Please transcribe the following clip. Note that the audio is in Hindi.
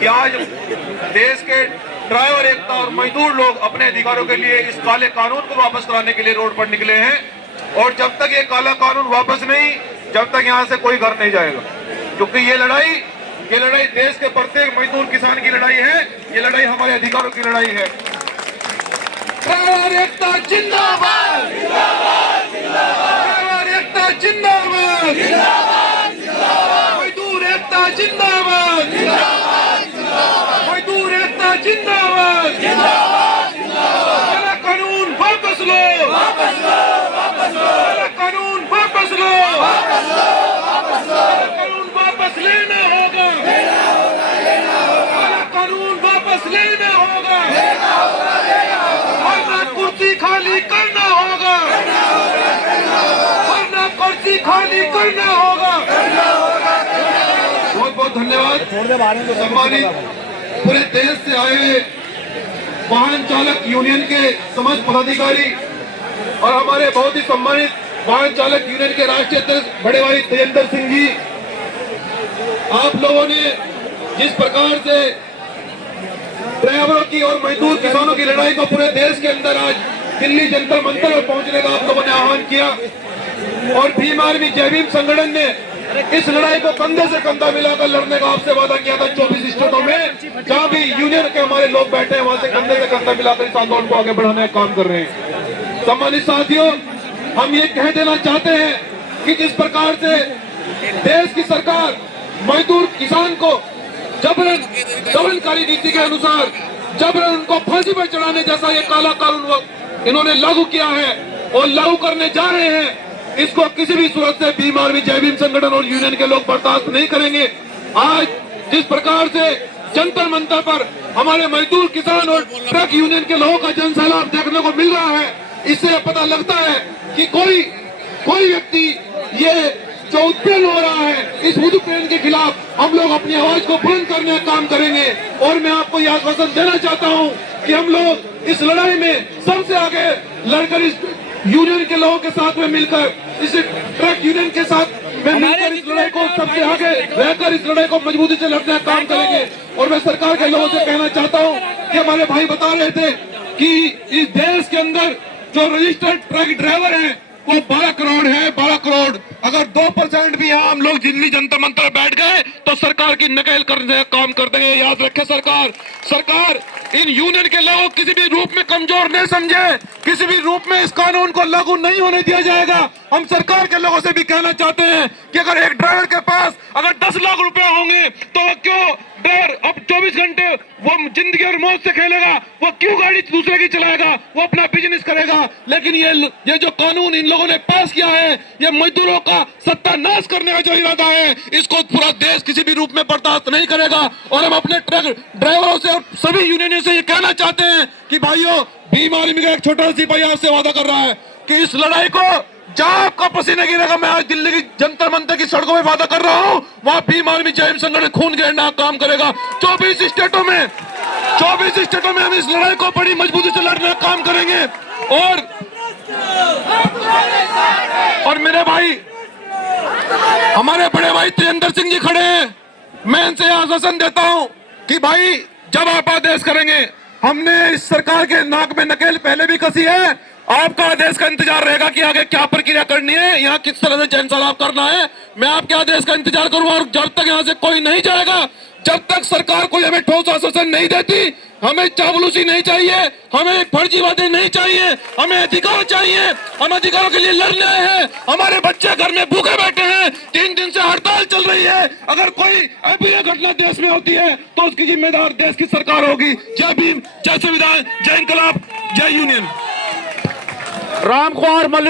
कि आज देश के ड्राइवर एकता और मजदूर लोग अपने अधिकारों के लिए इस काले कानून को वापस कराने के लिए रोड पर निकले हैं। और जब तक ये काला कानून वापस नहीं, जब तक यहाँ से कोई घर नहीं जाएगा, क्योंकि ये लड़ाई देश के प्रत्येक मजदूर किसान की लड़ाई है। ये लड़ाई हमारे अधिकारों की लड़ाई है। ड्राइवर एकता जिंदाबाद, ड्राइवर एकता जिंदाबाद, मजदूर एकता जिंदाबाद, मजदूर एकता जिंदाबाद। काला कानून वापस लो, काला कानून वापस लो, कानून वापस लेना होगा, काला कानून वापस लेना होगा, वरना कुर्सी खाली करना होगा, वरना कुर्सी खाली करना होगा। बहुत बहुत धन्यवाद। सम्मानित पूरे देश से आए हुए वाहन चालक यूनियन के समस्त पदाधिकारी और हमारे बहुत ही सम्मानित वाहन चालक यूनियन के राष्ट्रीय अध्यक्ष बड़े भाई तेजेंद्र सिंह जी, आप लोगों ने जिस प्रकार से ड्राइवरों की और मजदूर किसानों की लड़ाई को पूरे देश के अंदर आज दिल्ली जंतर मंतर पर पहुंचने का आप लोगों ने आह्वान किया और भीम आर्मी जय भीम संगठन ने इस लड़ाई को कंधे से कंधा मिलाकर लड़ने का आपसे वादा किया था 24 स्टेटों में। जहां भी यूनियन के हमारे लोग बैठे हैं वहां से कंधे से कंधा मिलाकर इस आंदोलन को आगे बढ़ाने का काम कर रहे हैं। सम्मानित साथियों, हम ये कह देना चाहते हैं कि जिस प्रकार से देश की सरकार मजदूर किसान को जबरनकारी नीति के अनुसार जबरन उनको फांसी पर चढ़ाने जैसा ये काला कानून इन्होंने लागू किया है और लागू करने जा रहे हैं, इसको किसी भी सूरत से भीम आर्मी जय भीम संगठन और यूनियन के लोग बर्दाश्त नहीं करेंगे। आज जिस प्रकार से जंतर मंतर पर हमारे मजदूर किसान और ट्रक यूनियन के लोगों का जनसैलाब देखने को मिल रहा है, इससे पता लगता है कि कोई व्यक्ति ये जो उत्पीड़न हो रहा है, इस उत्पीड़न के खिलाफ हम लोग अपनी आवाज को बुलंद करने का काम करेंगे। और मैं आपको यह आश्वासन देना चाहता हूं कि हम लोग इस लड़ाई में सबसे आगे लड़कर इस यूनियन के लोगों के साथ में मिलकर, इस ट्रक यूनियन के साथ में मिलकर इस लड़ाई को सबसे आगे रहकर इस लड़ाई को मजबूती से लड़ने का काम करेंगे। और मैं सरकार के लोगों से कहना चाहता हूं कि हमारे भाई बता रहे थे कि इस देश के अंदर जो रजिस्टर्ड ट्रक ड्राइवर हैं वो 12 करोड़ है, 12 करोड़। अगर 2% भी यहाँ हम लोग दिल्ली जंतर मंतर बैठ गए तो सरकार की नकेल करने का काम कर देंगे। याद रखे सरकार इन यूनियन के लोगों किसी भी रूप में कमजोर नहीं समझे, किसी भी रूप में इस कानून को लागू नहीं होने दिया जाएगा। हम सरकार के लोगों से भी कहना चाहते हैं कि अगर एक ड्राइवर के पास अगर 10 लाख रुपए होंगे तो क्यों ड्राइवर अब 24 घंटे वो जिंदगी और मौत से खेलेगा, वो क्यों गाड़ी दूसरे की चलाएगा, वो अपना बिजनेस करेगा। लेकिन ये जो कानून इन लोगों ने पास किया है, ये मजदूरों का सत्यानाश करने का जो इरादा है, इसको पूरा देश किसी भी रूप में बर्दाश्त नहीं करेगा। और हम अपने ट्रक ड्राइवरों से और सभी यूनियनों से ये कहना चाहते हैं कि भाइयों, भीम आर्मी का एक छोटा सिपाही आपसे वादा कर रहा है कि इस लड़ाई को जहां आपका पसीना गिरेगा, मैं आज दिल्ली की जंतर मंतर की सड़कों में वादा कर रहा हूं, वहां भीम आर्मी जय भीम संगठन खून गिरना काम करेगा। 24 स्टेटों में हम इस लड़ाई को बड़ी मजबूती से लड़ने का काम करेंगे। और मेरे भाई, हमारे बड़े भाई तेजेंद्र सिंह जी खड़े हैं, मैं इनसे आश्वासन देता हूं कि भाई जब आप आदेश करेंगे, हमने इस सरकार के नाक में नकेल पहले भी कसी है, आपका आदेश का इंतजार रहेगा कि आगे क्या प्रक्रिया करनी है, यहाँ किस तरह से जनसैलाब करना है। मैं आपके आदेश का इंतजार करूंगा और जब तक यहाँ से कोई नहीं जाएगा, जब तक सरकार कोई हमें ठोस आश्वासन नहीं देती, हमें चावलूसी नहीं चाहिए, हमें फर्जीवादे नहीं चाहिए, हमें अधिकार चाहिए। हम अधिकारों के लिए लड़ने आए हैं। हमारे बच्चे घर में भूखे बैठे हैं, 3 दिन से हड़ताल चल रही है। अगर कोई अप्रिय घटना देश में होती है तो उसकी जिम्मेदार देश की सरकार होगी। जय भीम, जय संविधान, जय इंकलाब, जय यूनियन। राम कुमार मल्लिक।